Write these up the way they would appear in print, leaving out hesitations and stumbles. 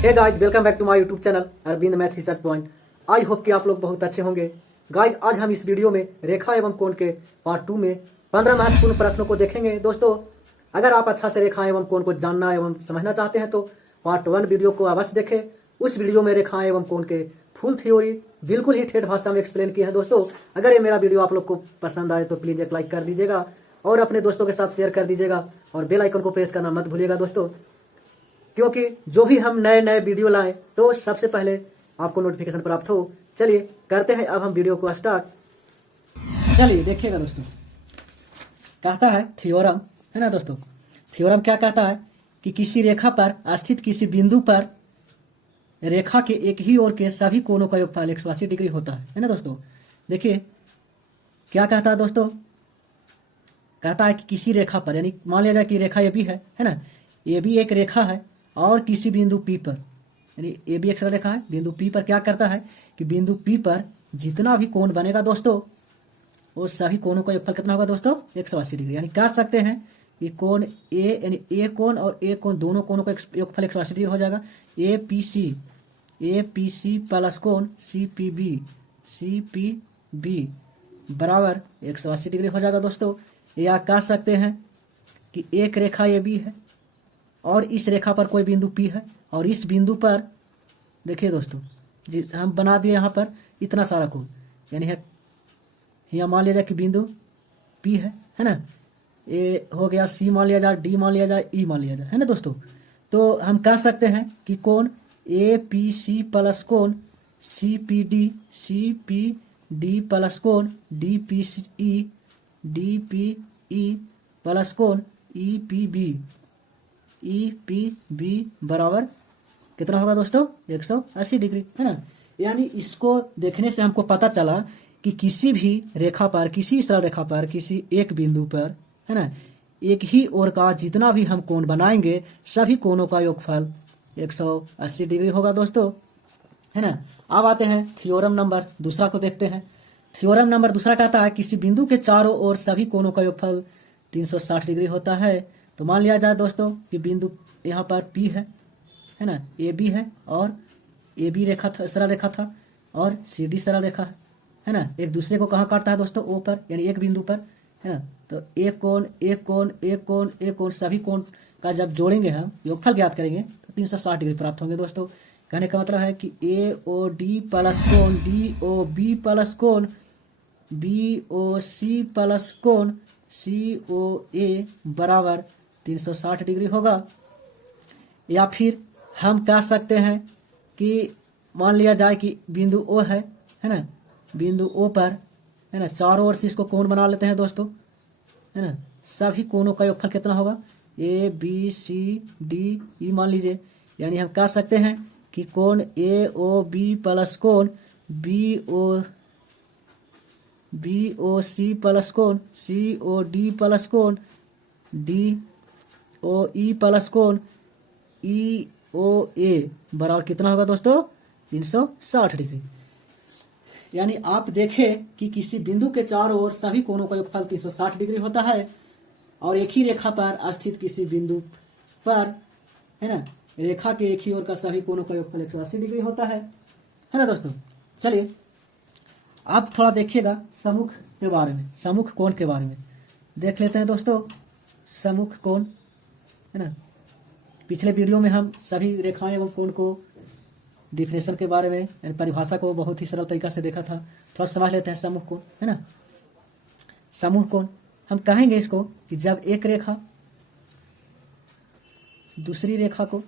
Hey guys, welcome back to my YouTube channel Arvind math research point. I hope कि आप लोग बहुत अच्छे होंगे। गाइज, आज हम इस वीडियो में रेखा एवं कोण के पार्ट 2 में 15 महत्वपूर्ण प्रश्नों को देखेंगे। दोस्तों, अगर आप अच्छा से रेखा एवं कोण को जानना एवं समझना चाहते हैं तो पार्ट 1 वीडियो को अवश्य देखें। उस वीडियो में रेखा एवं कोण के फुल थ्योरी बिल्कुल ही ठेठ भाषा में एक्सप्लेन की है। दोस्तों, अगर ये मेरा वीडियो आप लोग को पसंद आए तो प्लीज़ एक लाइक कर दीजिएगा और अपने दोस्तों के साथ शेयर कर दीजिएगा और बेल आइकन को प्रेस करना मत भूलिएगा दोस्तों, क्योंकि जो भी हम नए नए वीडियो लाएं तो सबसे पहले आपको नोटिफिकेशन प्राप्त हो। चलिए करते हैं अब हम वीडियो को स्टार्ट। चलिए देखिएगा दोस्तों, कहता है थ्योरम, है ना दोस्तों। थ्योरम क्या कहता है कि किसी रेखा पर स्थित किसी बिंदु पर रेखा के एक ही ओर के सभी कोणों का योगफल 180 डिग्री होता है ना दोस्तों। देखिए क्या कहता है दोस्तों, कहता है कि किसी रेखा पर, यानी मान लिया जाए कि रेखा ये भी है ना, ये भी एक रेखा है और किसी बिंदु P पर, यानी ये भी एक सरल रेखा है, बिंदु P पर क्या करता है कि बिंदु P पर जितना भी कोण बनेगा दोस्तों, वो सभी कोणों का योगफल कितना होगा दोस्तों, 180 डिग्री। यानी कह सकते हैं कि कोण A, यानी A कोण और A कोण दोनों कोणों का योगफल 180 डिग्री हो जाएगा। APC प्लस कोण CPB बराबर 180 डिग्री हो जाएगा दोस्तों। या कह सकते हैं कि एक रेखा ये भी है और इस रेखा पर कोई बिंदु P है और इस बिंदु पर देखिए दोस्तों, हम बना दिए यहाँ पर इतना सारा कोण, यानी है यहाँ मान लिया जाए कि बिंदु P है ना, ए हो गया, C मान लिया जाए, D मान लिया जाए, E मान लिया जाए, है ना दोस्तों। तो हम कह सकते हैं कि कोण APC प्लस कोण CPD प्लस कोण DPE प्लस कोण EPB बराबर कितना होगा दोस्तों, 180 डिग्री, है ना। यानी इसको देखने से हमको पता चला कि किसी भी रेखा पर, किसी सरल रेखा पर, किसी एक बिंदु पर, है ना, एक ही ओर का जितना भी हम कोण बनाएंगे सभी कोणों का योगफल 180 डिग्री होगा दोस्तों, है ना। अब आते हैं थ्योरम नंबर दूसरा को देखते हैं। थ्योरम नंबर दूसरा कहता है किसी बिंदु के चारों ओर सभी कोणों का योगफल 360 डिग्री होता है। तो मान लिया जाए दोस्तों कि बिंदु यहाँ पर P है ना, AB है और AB रेखा था, सरल रेखा था, और CD सरल रेखा है ना। एक दूसरे को कहाँ काटता है दोस्तों, O पर, यानी एक बिंदु पर, है ना। तो एक कोण सभी कोण का जब जोड़ेंगे, हम योगफल ज्ञात करेंगे तो 360 डिग्री प्राप्त होंगे दोस्तों। कहने का मतलब है कि AOD प्लस कोण DOB प्लस कोण BOC प्लस कोण COA बराबर 360 डिग्री होगा। या फिर हम कह सकते हैं कि मान लिया जाए कि बिंदु O है ना, बिंदु O पर, है ना, चारों ओर से इसको कोण बना लेते हैं दोस्तों, है ना। सभी कोणों का योगफल कितना होगा, ABCDE मान लीजिए। यानी हम कह सकते हैं कि कोण AOB प्लस कोण BOC प्लस कोण COD प्लस कोण DOE प्लस कोण EOA बराबर कितना होगा दोस्तों, 360 डिग्री। यानी आप देखें कि किसी बिंदु के चारों ओर सभी कोणों का योगफल 360 डिग्री होता है और एक ही रेखा पर स्थित किसी बिंदु पर, है ना, रेखा के एक ही ओर का सभी कोणों का योगफल 180 डिग्री होता है ना दोस्तों। चलिए आप थोड़ा देखिएगा सम्मुख के बारे में, सम्मुख कोण के बारे में देख लेते हैं दोस्तों। सम्मुख कोण, है ना, पिछले वीडियो में हम सभी रेखाएं एवं कोण को डिफिनेशन के बारे में, यानी परिभाषा को बहुत ही सरल तरीका से देखा था। थोड़ा समझ लेते हैं सम्मुख कोण, है ना। समूह कोण हम कहेंगे इसको कि जब एक रेखा दूसरी रेखा को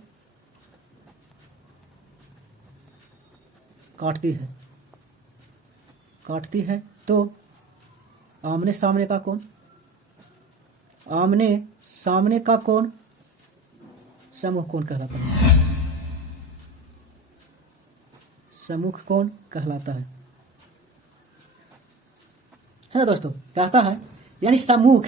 काटती है तो आमने सामने का कोण समूह कोण कहलाता है, सम्मुख कोण कहलाता है ना दोस्तों। कहता है यानी सम्मुख,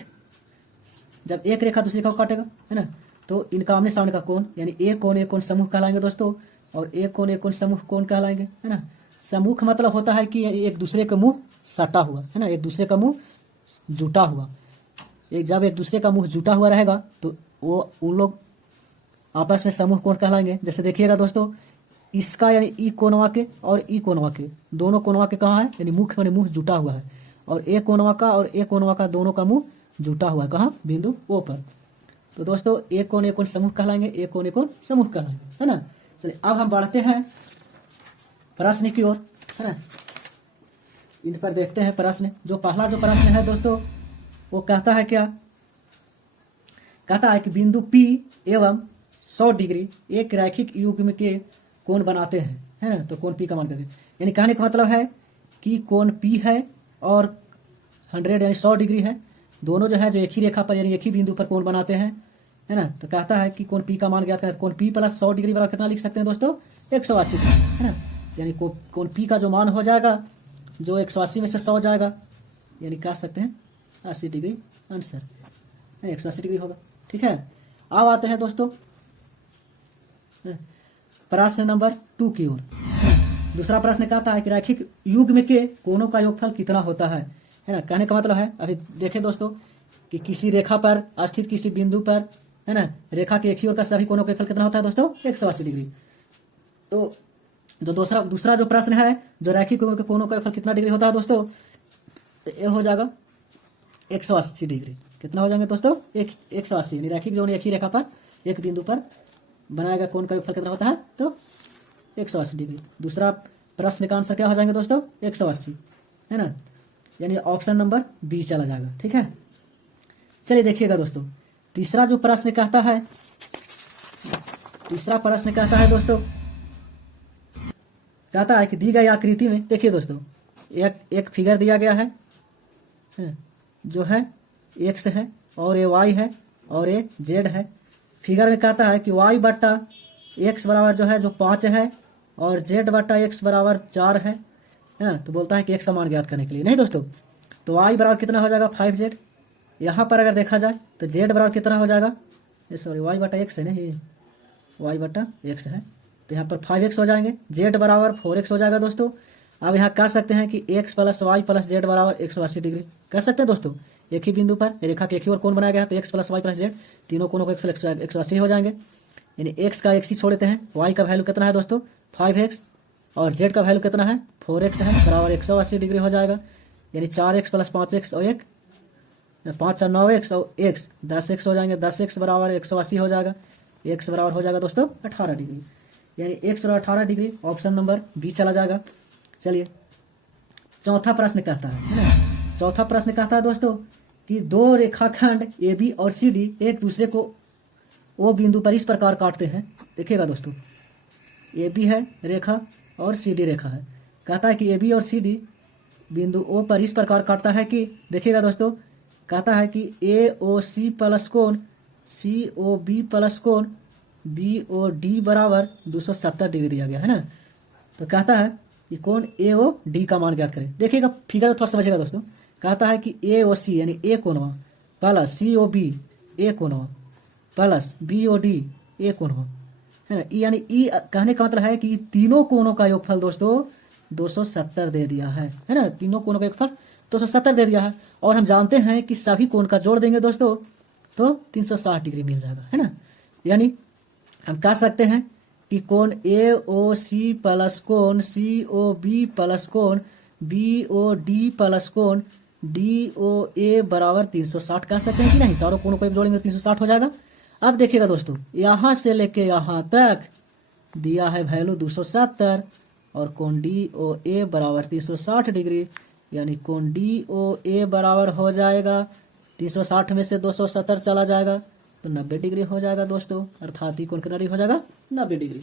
जब एक रेखा दूसरी रेखा को काटेगा, है ना, तो इनका आमने सामने का कोण, यानी एक कोण समूह कहलाएंगे दोस्तों, और एक कोण समूह कोण कहलाएंगे, है ना। सम्मुख मतलब होता है कि एक दूसरे का मुंह सटा हुआ, है ना, एक दूसरे का मुंह जुटा हुआ। जब एक दूसरे का मुंह जुटा हुआ रहेगा तो वो उन लोग आपस में समूह कोण कहलाएंगे। जैसे देखिएगा दोस्तों, इसका यानी ई कोणवा के और ई कोणवा के दोनों कोणवा के कहाँ है, यानी मुख यानी मुंह जुटा हुआ है, और ए कोणवा का और ए कोणवा का दोनों का मुंह जुटा हुआ है कहाँ, बिंदु ओ पर। तो दोस्तों एक कोण समूह कहलाएंगे, एक कोण समूह कहलाएंगे, है ना। चलिए अब हम बढ़ते हैं प्रश्न की ओर, है ना। इन पर देखते हैं प्रश्न। जो पहला जो प्रश्न है दोस्तों वो कहता है क्या, कहता है कि बिंदु P एवं 100 डिग्री एक रैखिक युग्म के कोण बनाते हैं, है ना। तो कोण P का मान करके, यानी कहने का मतलब है कि कोण P है और 100 यानी 100 डिग्री है, दोनों जो है जो एक ही रेखा पर यानी एक ही बिंदु पर कोण बनाते हैं, है ना। तो कहता है कि कोण P का मान ज्ञात करें। कोण P प्लस 100 डिग्री बराबर कितना लिख सकते हैं दोस्तों, 180 डिग्री, है ना। यानी कोण P का जो मान हो जाएगा, जो 180 में से 100 जाएगा, यानी कह सकते हैं 80 डिग्री आंसर, 180 डिग्री होगा, ठीक है। अब आते हैं दोस्तों प्रश्न नंबर 2 की ओर। दूसरा प्रश्न कहता है कि रैखिक युग्म के कोणों का योगफल कितना होता है ना। कहने का मतलब है, अभी देखें दोस्तों कि किसी रेखा पर स्थित किसी बिंदु पर, है ना, रेखा के एक ही ओर का सभी कोणों का योगफल कितना होता है दोस्तों, 180 डिग्री। तो जो दूसरा जो प्रश्न है, जो रैखिक युग्म के कोणों का योगफल कितना डिग्री होता है दोस्तों, तो ये हो जाएगा 180 डिग्री। कितना हो जाएंगे दोस्तों, 180, यानी रैखिक जो एक ही रेखा पर एक बिंदु पर बनाएगा कोण का योगफल कितना होता है, तो 180 डिग्री। दूसरा प्रश्न का आंसर क्या हो जाएंगे दोस्तों, 180, है ना, यानी ऑप्शन नंबर बी चला जाएगा, ठीक है। चलिए देखिएगा दोस्तों, तीसरा प्रश्न कहता है दोस्तों, कहता है कि दी गई आकृति में, देखिए दोस्तों एक फिगर दिया गया है, जो है एक्स है और ये वाई है और ये जेड है। फिगर में कहता है कि वाई बट्टा एक्स बराबर जो है जो 5 है और जेड बट्टा एक्स बराबर 4 है ना। तो बोलता है कि एक्स का मान ज्ञात करने के लिए, नहीं दोस्तों, तो वाई बराबर कितना हो जाएगा 5z। यहाँ पर अगर देखा जाए तो जेड बराबर कितना हो जाएगा, सॉरी वाई बट्टा एक्स है ना, ये वाई बट्टा एक्स है, तो यहाँ पर 5x हो जाएंगे, जेड बराबर 4x हो जाएगा दोस्तों। अब यहाँ कह सकते हैं कि x plus Y plus Z बराबर 180 डिग्री कह सकते हैं दोस्तों। एक ही बिंदु पर रेखा के एक ही और कोण बनाया गया है, तो x plus Y plus Z तीनों कोणों को 180 हो जाएंगे, यानी x का x ही छोड़ देते हैं। y का वैल्यू कितना है दोस्तों 5x और z का वैल्यू कितना है 4x है, बराबर 180 डिग्री हो जाएगा, यानी 4x प्लस 5x और 5 और 9x और x 10x हो जाएंगे, 10x बराबर 180 हो जाएगा, x बराबर हो जाएगा दोस्तों 18 डिग्री, यानी x बराबर 18 डिग्री, ऑप्शन नंबर बी चला जाएगा। चलिए चौथा प्रश्न कहता है ना, चौथा प्रश्न कहता है दोस्तों कि दो रेखाखंड ए बी और सी डी एक दूसरे को ओ बिंदु पर इस प्रकार काटते हैं। देखिएगा दोस्तों, ए बी है रेखा और सी डी रेखा है। कहता है कि ए बी और सी डी बिंदु ओ पर इस प्रकार काटता है कि, देखिएगा दोस्तों, कहता है कि ए ओ सी प्लस कोण सी ओ बी प्लस कोण बी ओ डी बराबर 270 डिग्री दिया गया है ना। तो कहता है कि कोण ए ओ डी का मान ज्ञात करें। देखिएगा फिगर थोड़ा समझिएगा दोस्तों, कहता है कि ए ओ सी यानी ए कोणवा plus C O B A कोणवा plus B O D A कोणवा, है ना। यानी ई कहने का मतलब है कि तीनों कोणों का योगफल दोस्तों 270 दे दिया है ना। तीनों कोणों का योगफल 270 दे दिया है, और हम जानते हैं कि सभी कोण का जोड़ देंगे दोस्तों तो 360 डिग्री मिल जाएगा, है ना। यानी हम कह सकते हैं कि कोण ए ओ सी प्लस कोण सी ओ बी प्लस कोण बी ओ डी प्लस कोण डी ओ ए बराबर 360 कह सकते हैं कि नहीं। चारों कोणों को एक जोड़ेंगे 360 हो जाएगा। अब देखिएगा दोस्तों, यहां से लेके यहां तक दिया है वैल्यू 270 और कोण डी ओ ए बराबर 360 डिग्री, यानी कोण डी ओ ए बराबर हो जाएगा 360 में से 270 चला जाएगा तो 90 डिग्री हो जाएगा दोस्तों, अर्थात ही कोण कितना डिग्री हो जाएगा 90 डिग्री।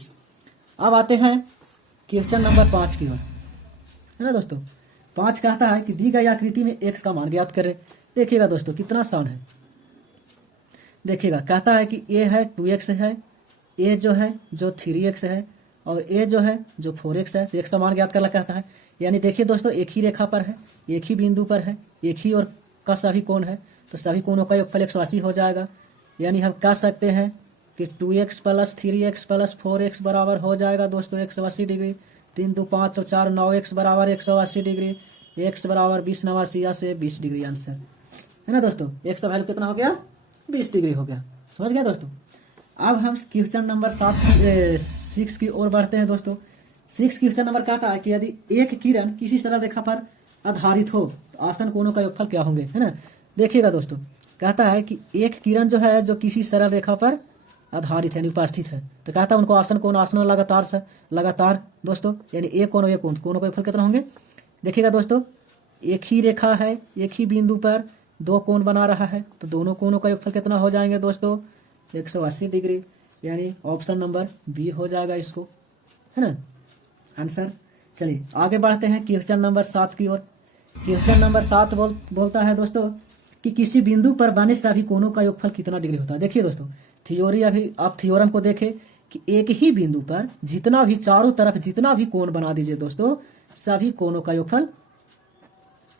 अब आते हैं क्वेश्चन नंबर 5 की ओर, है ना दोस्तों। 5 कहता है कि दी गई आकृति में x का मान ज्ञात करें। देखिएगा दोस्तों कितना आसान है। देखिएगा कहता है कि a है 2x है, a जो है जो 3x है और a जो है जो 4x है, तो x का मान ज्ञात करना कहता है। यानी देखिए दोस्तों, एक ही रेखा पर है, एक ही बिंदु पर है, एक ही और का सभी कोण है, तो सभी कोणों का योगफल 180 हो जाएगा। यानी हम कह सकते हैं कि 2x plus 3x plus 4x बराबर हो जाएगा दोस्तों 180 डिग्री। 3 2 5 और 4 9x बराबर 180 डिग्री, x बराबर 20 89 से 20 डिग्री आंसर, है ना दोस्तों। x का वैल्यू कितना हो गया 20 डिग्री हो गया, समझ गए दोस्तों। अब हम क्वेश्चन नंबर 6 की ओर बढ़ते हैं दोस्तों। 6 क्वेश्चन नंबर कहता है कि यदि एक किरण किसी सरल रेखा पर आधारित हो तो आसन कोणों का योगफल क्या होंगे, है ना। देखिएगा दोस्तों, कहता है कि एक किरण जो है जो किसी सरल रेखा पर आधारित है, उपस्थित है, तो कहता है उनको आसन कोण आसन लगातार दोस्तों, यानी एक कोण एक कोण, कोणों का योगफल कितना होंगे। देखिएगा दोस्तों, एक ही रेखा है, एक ही बिंदु पर दो कोण बना रहा है, तो दोनों कोणों का योगफल कितना हो जाएंगे दोस्तों, 180 डिग्री, यानी ऑप्शन नंबर बी हो जाएगा इसको, है ना आंसर। चलिए आगे बढ़ते हैं क्वेश्चन नंबर 7 की ओर। क्वेश्चन नंबर 7 बोलता है दोस्तों कि किसी बिंदु पर बने सभी कोणों का योगफल कितना डिग्री होता है। देखिए दोस्तों, थ्योरी अभी आप थ्योरम को देखें कि एक ही बिंदु पर जितना भी चारों तरफ जितना भी कोण बना दीजिए दोस्तों, सभी कोणों का योगफल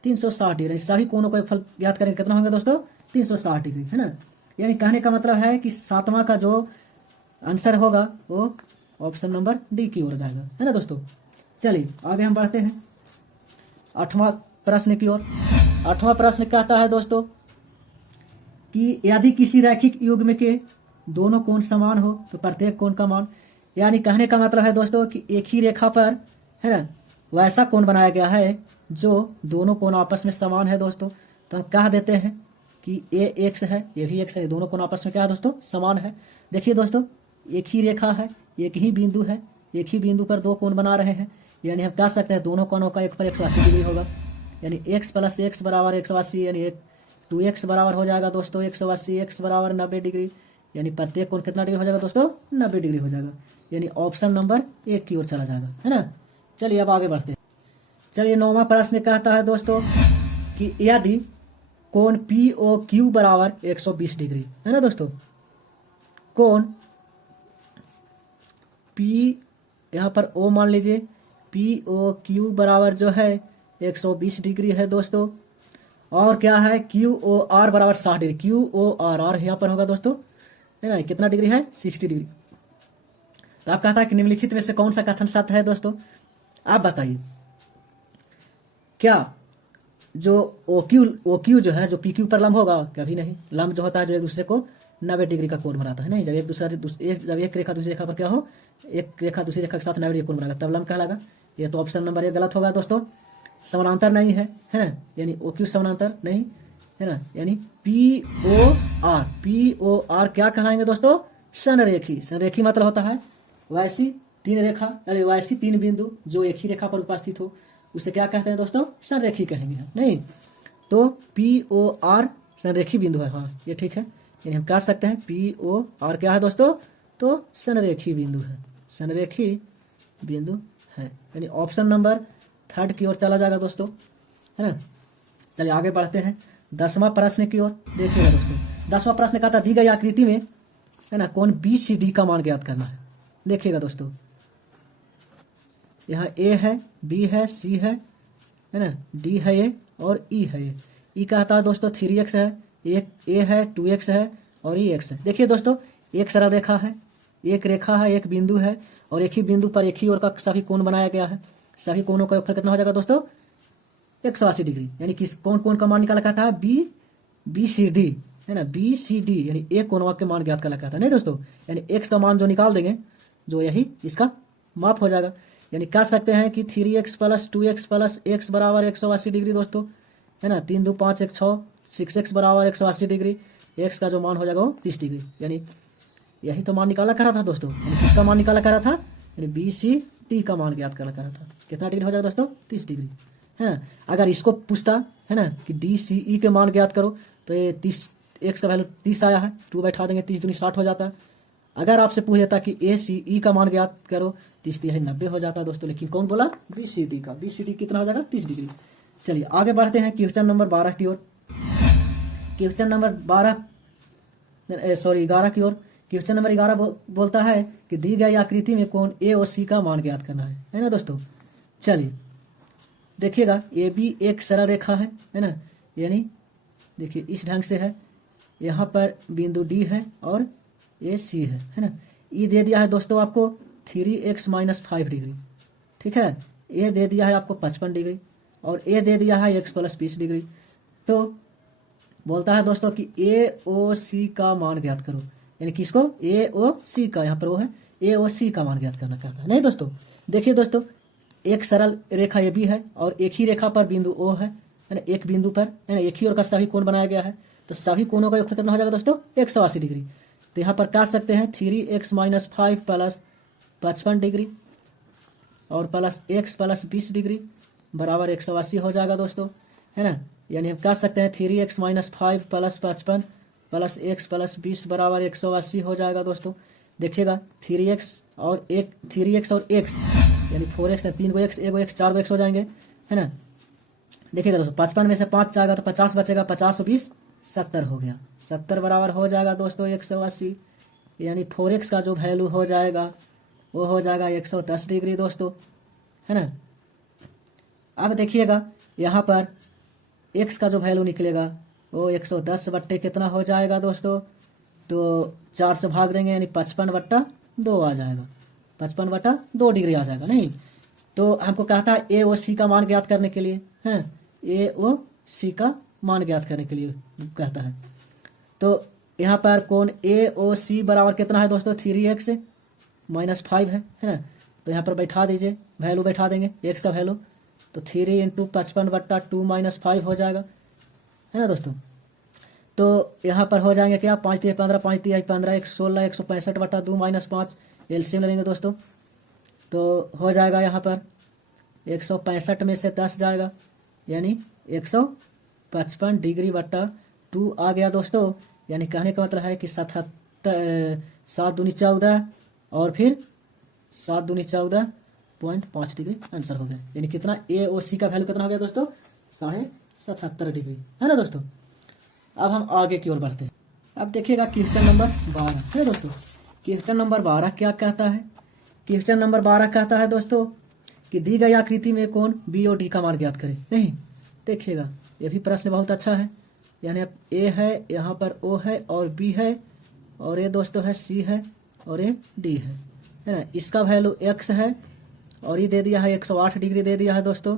360 डिग्री, सभी कोणों का योगफल याद करेंगे कितना होगा दोस्तों, 360 डिग्री, है ना। यानी कहने का मतलब है कि 7वां का जो आंसर होगा वो ऑप्शन नंबर डी की ओर जाएगा, है ना दोस्तों। चलिए आगे हम बढ़ते हैं 8वां प्रश्न की ओर। 8वां प्रश्न कहता है दोस्तों कि यदि किसी रैखिक युग्म के दोनों कोण समान हो तो प्रत्येक कोण का मान, यानी कहने का मतलब है दोस्तों कि एक ही रेखा पर, है ना, वैसा कोण बनाया गया है जो दोनों कोण आपस में समान है दोस्तों। तो हम कह देते हैं कि ये एक्स है, ये भी एक्स है, दोनों कोण आपस में क्या है दोस्तों, समान है। देखिए दोस्तों, एक ही रेखा है, एक ही बिंदु है, एक ही बिंदु पर दो कोण बना रहे हैं, यानी हम कह सकते हैं दोनों कोणों का एक पर 180 डिग्री होगा, यानी x + x बराबर 180, यानी 2x बराबर हो जाएगा दोस्तों 180, x बराबर 90 डिग्री, यानी प्रत्येक कोण कितना डिग्री हो जाएगा दोस्तों, 90 डिग्री हो जाएगा, यानी ऑप्शन नंबर 1 की ओर चला जाएगा, है ना। चलिए अब आगे बढ़ते हैं। चलिए 9वां प्रश्न कहता है दोस्तों कि यदि कोण POQ बराबर 120 डिग्री, है ना दोस्तों, कोण P यहाँ पर O मान लीजिए, POQ बराबर जो है 120 डिग्री है दोस्तों, और क्या है QOR बराबर 60 डिग्री, QOR यहाँ पर होगा दोस्तों, है ना, कितना डिग्री है, 60 डिग्री। तो आप कहता है कि निम्नलिखित में से कौन सा कथन सत्य है दोस्तों, आप बताइए। क्या जो OQ जो है जो PQ पर लंब होगा, कभी नहीं, लंब जो होता है जो एक दूसरे को 90 डिग्री का कोण बनाता है, नहीं, जब एक रेखा दूसरी रेखा पर क्या हो, एक रेखा दूसरी रेखा के साथ 90 डिग्री कोण बनाएगा तब लंब कहलाएगा। ये तो ऑप्शन नंबर 1 गलत होगा दोस्तों, समानांतर नहीं है, है ना, यानी OQ समानांतर नहीं, है ना, यानी POR क्या कहलाएंगे दोस्तों, संरेखी। संरेखी मतलब होता है वैसी तीन रेखा, अरे वैसी तीन बिंदु जो एक ही रेखा पर उपस्थित हो, उसे क्या कहते हैं दोस्तों, संरेखी कहेंगे, नहीं तो POR संरेखी बिंदु है, हाँ ये ठीक है, यानी हम कह सकते हैं POR क्या है दोस्तों, तो संरेखी बिंदु है, संरेखी बिंदु है, यानी ऑप्शन नंबर 3 की ओर चला जाएगा दोस्तों, है ना। चलिए आगे बढ़ते हैं 10वां प्रश्न की ओर। देखिएगा दोस्तों, 10वां प्रश्न कहता दी गई आकृति में, है ना, कोण BCD का मान ज्ञात करना है। देखिएगा दोस्तों, यहाँ A है, B है, C है ना, D है ये और E है ये। E कहता है दोस्तों 3x है, एक A है, 2x है और ये x है। देखिए दोस्तों, एक सरल रेखा है, एक रेखा है, एक बिंदु है, और एक ही बिंदु पर एक ही ओर का सभी कोण बनाया गया है। सभी कोणों का योगफल कितना हो जाएगा दोस्तों, 180 डिग्री, यानी किस कोण का मान निकाला कहता है BCD, है ना, BCD, यानी एक कोण के मान ज्ञात करना कहता है, नहीं दोस्तों, यानी x का मान जो निकाल देंगे जो यही इसका माप हो जाएगा, यानी कह सकते हैं कि 3x + 2x + x बराबर 180 डिग्री दोस्तों, है ना, 3 2 5 1 6, 6x बराबर 180 डिग्री, x का जो मान हो जाएगा वो 30 डिग्री, यानी यही तो मान निकाला कर रहा था दोस्तों, यानी किसका मान निकाला कर रहा था, यानी BCD का मान ज्ञात करना कर रहा था। कितना डिग्री हो जाएगा दोस्तों, 30 डिग्री, है ना। अगर इसको पूछता है ना कि DCE के मान ज्ञात करो, तो ये 30, x का वैल्यू 30 आया है, 2 बैठा देंगे, 30 दूनी 60 हो जाता है। अगर आपसे पूछ देता कि ACE का मान ज्ञात करो, 30 3 90 हो जाता है दोस्तों, लेकिन कौन बोला, BCD का। BCD कितना हो जाएगा, 30 डिग्री। चलिए आगे बढ़ते हैं क्वेश्चन नंबर 12 की ओर। क्वेश्चन नंबर 11 की ओर। क्वेश्चन नंबर 11 बोलता है कि दी गई आकृति में कोण A और C का मान ज्ञात करना है ना दोस्तों। चलिए देखिएगा, AB एक सरल रेखा है ना, यानी देखिए इस ढंग से है, यहाँ पर बिंदु D है और ये C है ना। E दे दिया है दोस्तों आपको 3x - 5 डिग्री, ठीक है। A दे दिया है आपको 55 डिग्री और A दे दिया है x + 20 डिग्री। तो बोलता है दोस्तों कि AOC का मान ज्ञात करो, यानी किसको, ए ओ सी का, यहाँ पर वो है ए ओ सी का मान ज्ञात करना कहता है। नहीं दोस्तों, देखिए दोस्तों, एक सरल रेखा ए बी है और एक ही रेखा पर बिंदु ओ है ना, एक बिंदु पर है ना एक ही ओर का सभी कोण बनाया गया है, तो सभी कोणों का योगफल कितना हो जाएगा दोस्तों, 180 डिग्री। तो यहाँ पर कह सकते हैं 3x - 5 प्लस 55 डिग्री और प्लस x प्लस 20 डिग्री बराबर 180 हो जाएगा दोस्तों, है ना। यानी हम कह सकते हैं 3x - 5 plus 55 plus x plus 20 बराबर 180 हो जाएगा दोस्तों। देखिएगा 3x और x यानी 4x है, 3 को x, 1 को x, 4 को x हो जाएंगे, है ना। देखिएगा दोस्तों 55 में से 5 जाएगा तो 50 बचेगा, 50 और 20 70 हो गया, 70 बराबर हो जाएगा दोस्तों 180। यानी 4x का जो वैल्यू हो जाएगा वो हो जाएगा 110 डिग्री दोस्तों, है ना। अब देखिएगा यहाँ पर x का जो वैल्यू निकलेगा वो 110 बट्टे कितना हो जाएगा दोस्तों, तो 4 से भाग देंगे यानी 55/2 आ जाएगा, 55/2 डिग्री आ जाएगा। नहीं तो हमको कहता है ए ओ सी का मान ज्ञात करने के लिए, है ए ओ सी का मान ज्ञात करने के लिए कहता है। तो यहाँ पर कोण ए ओ सी बराबर कितना है दोस्तों, 3x - 5 है ना। तो यहाँ पर बैठा दीजिए, वैल्यू बैठा देंगे x का वैल्यू, तो 3 × 55/2 - 5 हो जाएगा, है ना दोस्तों। तो यहाँ पर हो जाएंगे क्या, 5 × 3 = 15, 5 × 3 = 15, 1 16, 165/2 - 5 एलसीएम लेंगे दोस्तों, तो हो जाएगा यहाँ पर 165 में से 10 जाएगा यानी 155 डिग्री बट्टा 2 आ गया दोस्तों। यानी कहने का मतलब है कि 7 दूनी 14 और फिर 7 दूनी 14.5 डिग्री आंसर हो गया। यानी कितना, ए ओ सी का वैल्यू कितना हो गया दोस्तों, 77.5 डिग्री, है ना दोस्तों। अब हम आगे की ओर बढ़ते हैं। अब देखिएगा क्वेश्चन नंबर 12 है दोस्तों। क्वेश्चन नंबर 12 क्या कहता है, क्वेश्चन नंबर 12 कहता है दोस्तों कि दी गई आकृति में कोण बी और डी का मान ज्ञात करें। नहीं देखिएगा ये भी प्रश्न बहुत अच्छा है। यानी अब ए है, यहाँ पर ओ है और बी है और ये दोस्तों है सी है और ये डी है ना। इसका वैल्यू एक्स है और ये दे दिया है 108 डिग्री दे दिया है दोस्तों,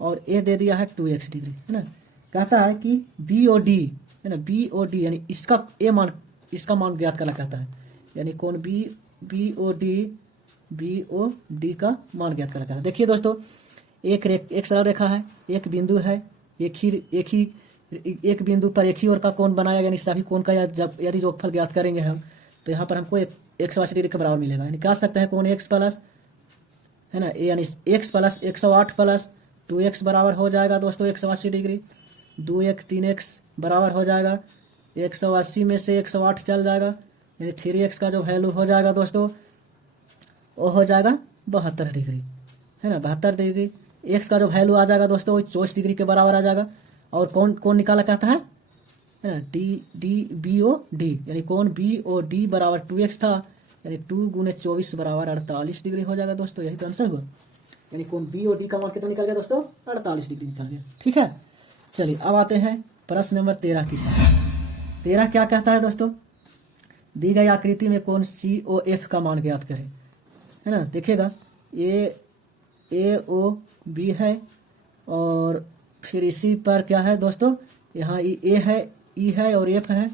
और ये दे दिया है 2x डिग्री, है ना। कहता है कि बी ओ डी, है ना, बी ओ डी यानी इसका इसका मान ज्ञात करना कहता है। यानी कौन बी ओ डी का मान ज्ञात करना कहता है। देखिए दोस्तों एक सरल रेखा है, एक बिंदु है, एक बिंदु पर एक ही ओर का कोण बनाया, यानी सभी कोण का यदि योगफल ज्ञात करेंगे हम तो यहाँ पर हमको 180 डिग्री के बराबर मिलेगा। यानी कह सकते हैं कोण x प्लस, है ना, यानी x प्लस 108 प्लस 2x बराबर हो जाएगा दोस्तों 180 डिग्री, 2x 3x बराबर हो जाएगा 180 में से 108 चल जाएगा, यानी 3x का जो वैल्यू हो जाएगा दोस्तों वो हो जाएगा 72 डिग्री, है ना, 72 डिग्री। x का जो वैल्यू आ जाएगा दोस्तों वो 24 डिग्री के बराबर आ जाएगा। और कौन निकाला कहता है ना, बी ओ डी, यानी कौन बी ओ डी बराबर 2x था, यानी 2 × 24 बराबर 48 डिग्री हो जाएगा दोस्तों। यही तो आंसर हुआ। यानी कौन बी ओ डी का मान कितना निकल गया दोस्तों, 48 डिग्री निकल गया। ठीक है, चलिए अब आते हैं प्रश्न नंबर 13 की साथ। 13 क्या कहता है दोस्तों, दी गई आकृति में कौन सी ओ एफ का मान ज्ञात करें, है ना। देखिएगा ए ओ बी है और फिर इसी पर क्या है दोस्तों, यहाँ ए है, ई है और एफ है,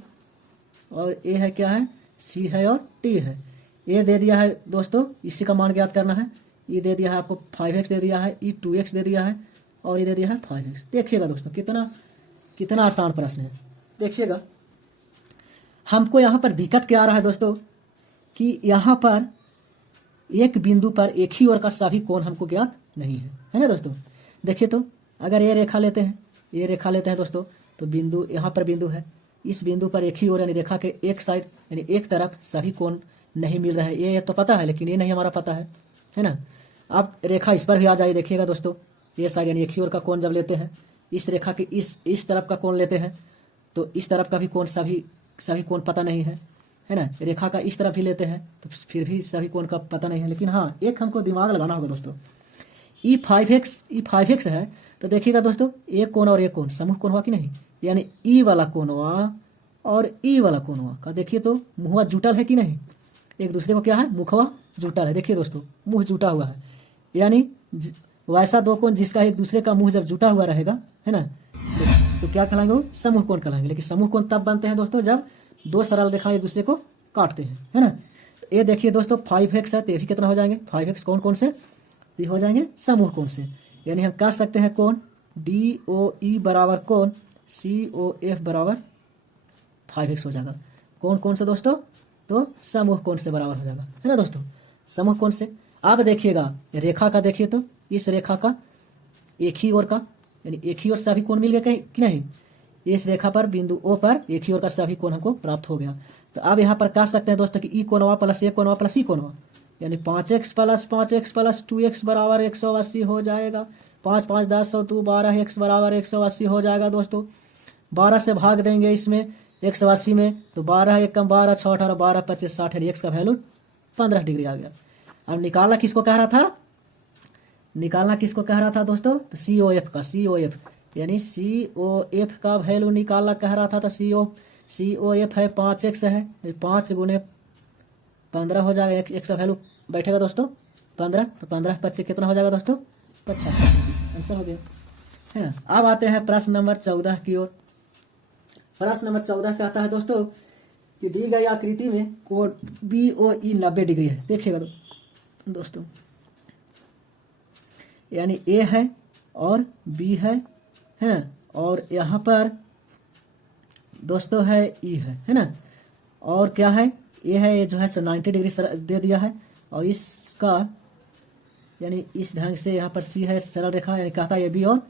और ए है क्या है, सी है और टी है। ए दे दिया है दोस्तों, इसी का मान ज्ञात करना है। ई दे दिया है आपको 5x दे दिया है, ई 2x दे दिया है और ये दे दिया है 5x। देखिएगा दोस्तों कितना आसान प्रश्न है। देखिएगा हमको यहाँ पर दिक्कत क्या आ रहा है दोस्तों कि यहाँ पर एक बिंदु पर एक ही ओर का सभी कोण हमको ज्ञात नहीं है ना दोस्तों। देखिए तो अगर ये रेखा लेते हैं दोस्तों, तो बिंदु यहाँ पर बिंदु है, इस बिंदु पर एक ही ओर यानी रेखा के एक साइड यानी एक तरफ सभी कोण नहीं मिल रहे हैं। ये तो पता है लेकिन ये नहीं हमारा पता है ना। अब रेखा इस पर भी आ जाए, देखिएगा दोस्तों ये साइड यानी एक ही ओर का कोण जब लेते हैं, इस रेखा के इस तरफ का कोण लेते हैं तो इस तरफ का भी कोण सभी कोण पता नहीं है ना। रेखा का इस तरफ भी लेते हैं तो फिर भी सभी कोण का पता नहीं है। लेकिन हाँ एक हमको दिमाग लगाना होगा दोस्तों, ई 5x है तो देखिएगा दोस्तों एक कोण और एक कोण समूह कोण हुआ कि नहीं, यानी ई वाला कोण हुआ और ई वाला कोण हुआ का देखिए तो मुँह जुटल है कि नहीं, एक दूसरे को क्या है मुखवा जुटल है। देखिए दोस्तों मुंह जुटा हुआ है, यानी वैसा दो कोण जिसका एक दूसरे का मुंह जब जुटा हुआ रहेगा, है ना, तो क्या कहलाएंगे वो समूह कोण कहलाएंगे। लेकिन समूह कोण तब बनते हैं दोस्तों जब दो सरल रेखा एक दूसरे को काटते हैं, है ना। ये देखिए दोस्तों 5x है तो ये भी कितना हो जाएंगे 5x, कौन कौन से, ये हो जाएंगे समूह कोण से। यानी हम कह सकते हैं कोण DOE बराबर कोण COF बराबर 5x हो जाएगा। कौन कौन से दोस्तों, तो समूह कोण से बराबर हो जाएगा, है ना दोस्तों, समूह कोण से। अब देखिएगा रेखा का, देखिए तो इस रेखा का एक ही ओर का, यानी एक ही ओर सभी कोण मिल गए कहीं कि नहीं। इस रेखा पर बिंदु O पर एक ही ओर का सभी कोण हमको प्राप्त हो गया। तो अब यहाँ पर कह सकते हैं दोस्तों कि ई कोणवा प्लस ए कोणवा प्लस ई कोणवा, यानी 5x प्लस 2x बराबर 180 हो जाएगा। 5 5 10 2 12 x बराबर 180 हो जाएगा दोस्तों। 12 से भाग देंगे इसमें 180 में, तो 12 1 कम 12 6 18 12 25 60 है, x का वैल्यू 15 डिग्री आ गया। अब निकालना किसको कह रहा था, निकालना किसको कह रहा था दोस्तों, तो COF का, COF यानी COF का वैल्यू निकालना कह रहा था। तो COF है 5x है, 5 गुने 15 हो जाएगा, x का वैल्यू बैठेगा दोस्तों 15, तो 15 25 कितना हो जाएगा दोस्तों 75, आंसर हो गया, है ना। अब आते हैं प्रश्न नंबर 14 की ओर। प्रश्न नंबर 14 कहता है दोस्तों कि दी गई आकृति में कोण BOE 90 डिग्री है। देखिएगा दोस्तों, यानी A है और B है ना, और यहाँ पर दोस्तों है E है ना, और क्या है A है, ये जो है 90 डिग्री दे दिया है, और इसका यानी इस ढंग से यहाँ पर C है सरल रेखा, यानी कहता है AB और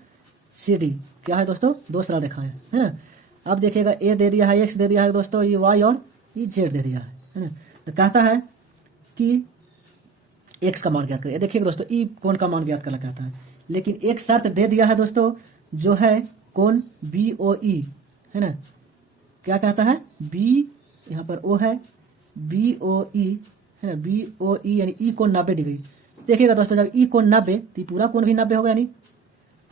CD क्या है दोस्तों, दो सरल रेखाएं है ना। अब देखिएगा A दे दिया है, X दे दिया है दोस्तों, ये Y और ये Z दे दिया है ना। तो कहता है कि x का मान ज्ञात करें। देखिए दोस्तों ई कोण का मान ज्ञात करना कहता है, लेकिन एक शर्त दे दिया है दोस्तों, जो है कोण BOE है ना, क्या कहता है B, यहाँ पर O है, BOE है ना, BOE यानी ई कोण 90 डिग्री। देखिएगा दोस्तों जब ई कोण 90 तो पूरा कोण भी 90 होगा, यानी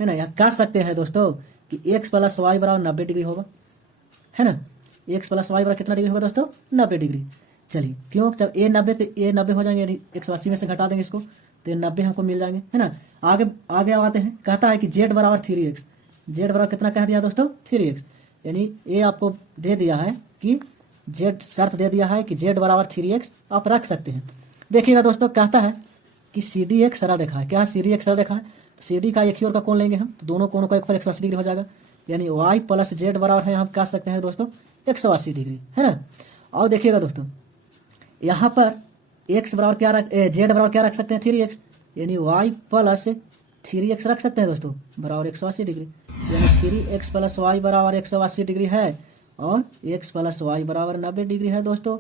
है ना। यहाँ कह सकते हैं दोस्तों कि x प्लस वाई बराबर 90 डिग्री होगा, है ना। x प्लस वाई बराबर कितना डिग्री होगा दोस्तों 90 डिग्री। चलिए क्यों, जब A 90 तो A 90 हो जाएंगे, यानी 180 में से घटा देंगे इसको तो 90 हमको मिल जाएंगे, है ना। आगे आगे आते हैं, कहता है कि Z बराबर 3x, Z बराबर कितना कह दिया दोस्तों 3x, यानी ये आपको दे दिया है कि Z शर्त दे दिया है कि Z बराबर 3x आप रख सकते हैं। देखिएगा दोस्तों कहता है कि CD एक सरल रेखा है, क्या CD एक सरल रेखा है, CD का एक ही ओर का कोण लेंगे हम, तो दोनों कोणों का एक पर 180 डिग्री हो जाएगा, यानी y प्लस Z बराबर है, हम कह सकते हैं दोस्तों 180 डिग्री, है ना। और देखिएगा दोस्तों यहाँ पर x बराबर क्या रख Z बराबर क्या रख सकते हैं 3x, यानी y प्लस 3x रख सकते हैं दोस्तों बराबर 180 डिग्री, यानी 3x प्लस वाई बराबर 180 डिग्री है, और x प्लस वाई बराबर 90 डिग्री है दोस्तों।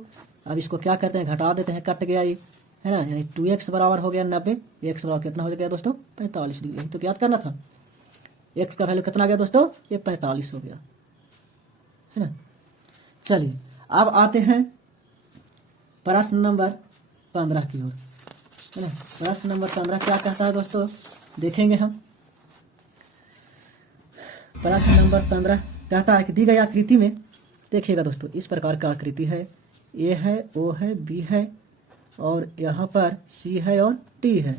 अब इसको क्या करते हैं, घटा देते हैं, कट गया ये, है ना, यानी 2x बराबर हो गया 90, x बराबर कितना हो गया दोस्तों 45 डिग्री, तो ज्ञात करना था। x का वैल्यू कितना आ गया दोस्तों, ये 45 हो गया, है ना। चलिए अब आते हैं प्रश्न नंबर 15 की ओर, है ना। प्रश्न नंबर 15 क्या कहता है दोस्तों, देखेंगे हम। प्रश्न नंबर 15 कहता है कि दी गई आकृति में, देखिएगा दोस्तों इस प्रकार का आकृति है, A है, O है, B है, और यहाँ पर C है और D है।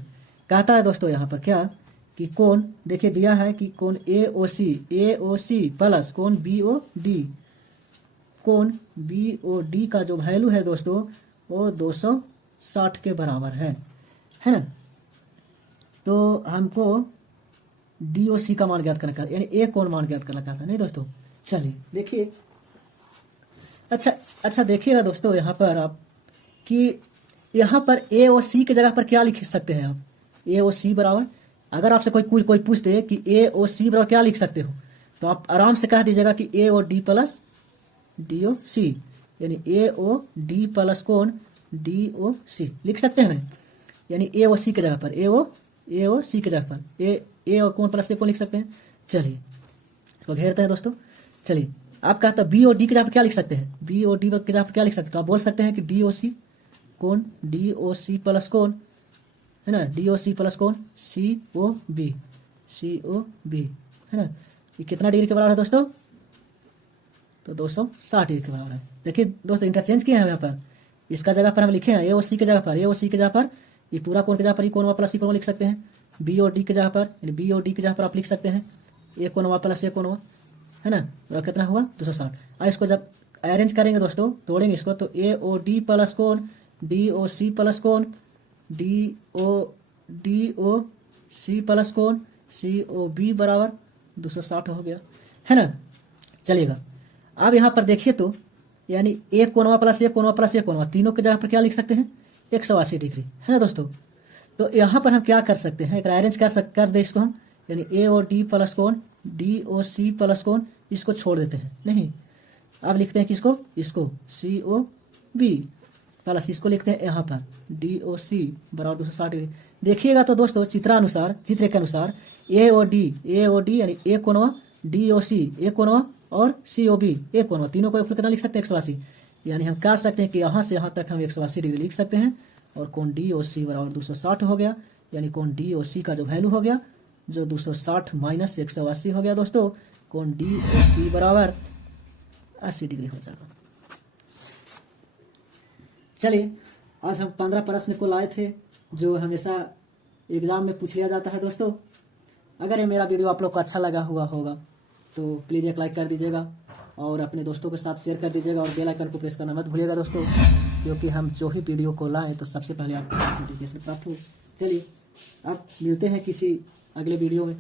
कहता है दोस्तों यहाँ पर क्या कि कोण, देखिए दिया है कि कोण AOC प्लस कोण BOD, कोण BOD का जो वैल्यू है दोस्तों वो 260 के बराबर है ना। तो हमको DOC का मान ज्ञात करना था, यानी ए कोण मान ज्ञात करना था, नहीं दोस्तों। चलिए देखिए, अच्छा देखिएगा दोस्तों यहाँ पर आप कि यहाँ पर AOC की जगह पर क्या लिख सकते हैं आप, AOC बराबर, अगर आपसे कोई पूछ दे कि AOC बराबर क्या लिख सकते हो, तो आप आराम से कह दीजिएगा कि AOD प्लस DOC, यानी AOD प्लस कोण DOC लिख सकते हैं, यानी AOC की जगह पर AOC की जगह पर ए और कोण प्लस ए कोण लिख सकते हैं। चलिए इसको घेरते हैं दोस्तों। चलिए आप कहते हैं BOD की जगह पर क्या लिख सकते हैं, BOD की जगह पर क्या लिख सकते हैं, तो आप बोल सकते हैं कि DOC कोण DOC प्लस कोण, है ना, DOC प्लस कोण COB, है ना। ये कितना डिग्री के बराबर है दोस्तों, तो 260 डिग्री के बराबर है। देखिए दोस्तों इंटरचेंज किए हैं यहाँ पर, इसका जगह पर हम लिखे हैं AOC की जगह पर ये पूरा कोण की जगह पर ये कोण प्लस ये कोण लिख सकते हैं, BOD की जगह पर, यानी BOD की जगह पर आप लिख सकते हैं ए कोण प्लस ए कोण, है ना, और कितना हुआ 260। अब इसको जब अरेंज करेंगे दोस्तों, तोड़ेंगे इसको, तो ए ओ डी प्लस कौन डी ओ सी प्लस कौन डी ओ सी प्लस कौन सी ओ बी बराबर 260 हो गया, है ना। चलिएगा, अब यहाँ पर देखिए तो यानी एक कोनवा प्लस एक कोनवा प्लस एक कोनवा, तीनों की जगह पर क्या लिख सकते हैं 180 डिग्री, है ना दोस्तों। तो यहाँ पर हम क्या कर सकते हैं, एक अरेंज कर दे इसको हम, यानी ए ओ डी प्लस कौन डी ओ सी प्लस कौन, इसको छोड़ देते हैं, नहीं अब लिखते हैं किसको, इसको सी ओ बी प्लस इसको लिखते हैं यहाँ पर डी ओ सी बराबर 260 डिग्री। देखिएगा तो दोस्तों चित्र के अनुसार ए ओ डी यानी ए कोनवा डी ओ सी ए कोनवा और सी ओ बी ए कोनवा, तीनों को कितना लिख सकते हैं 180, यानी हम कह सकते हैं कि यहाँ से यहाँ तक हम 180 डिग्री लिख सकते हैं, और कोण डी ओ सी बराबर 260 हो गया, यानी कोण डी ओ सी का जो वैल्यू हो गया जो 260 माइनस 180 हो गया दोस्तों, कोण डी ओ सी बराबर 80 डिग्री हो जाएगा। चलिए, आज हम 15 प्रश्न को लाए थे जो हमेशा एग्जाम में पूछ लिया जाता है दोस्तों। अगर ये मेरा वीडियो आप लोग को अच्छा लगा हुआ होगा तो प्लीज़ एक लाइक कर दीजिएगा और अपने दोस्तों के साथ शेयर कर दीजिएगा, और बेल आइकन को प्रेस करना मत भूलिएगा दोस्तों, क्योंकि हम जो ही वीडियो को लाएं तो सबसे पहले आपको नोटिफिकेशन प्राप्त हो। चलिए, अब मिलते हैं किसी अगले वीडियो में।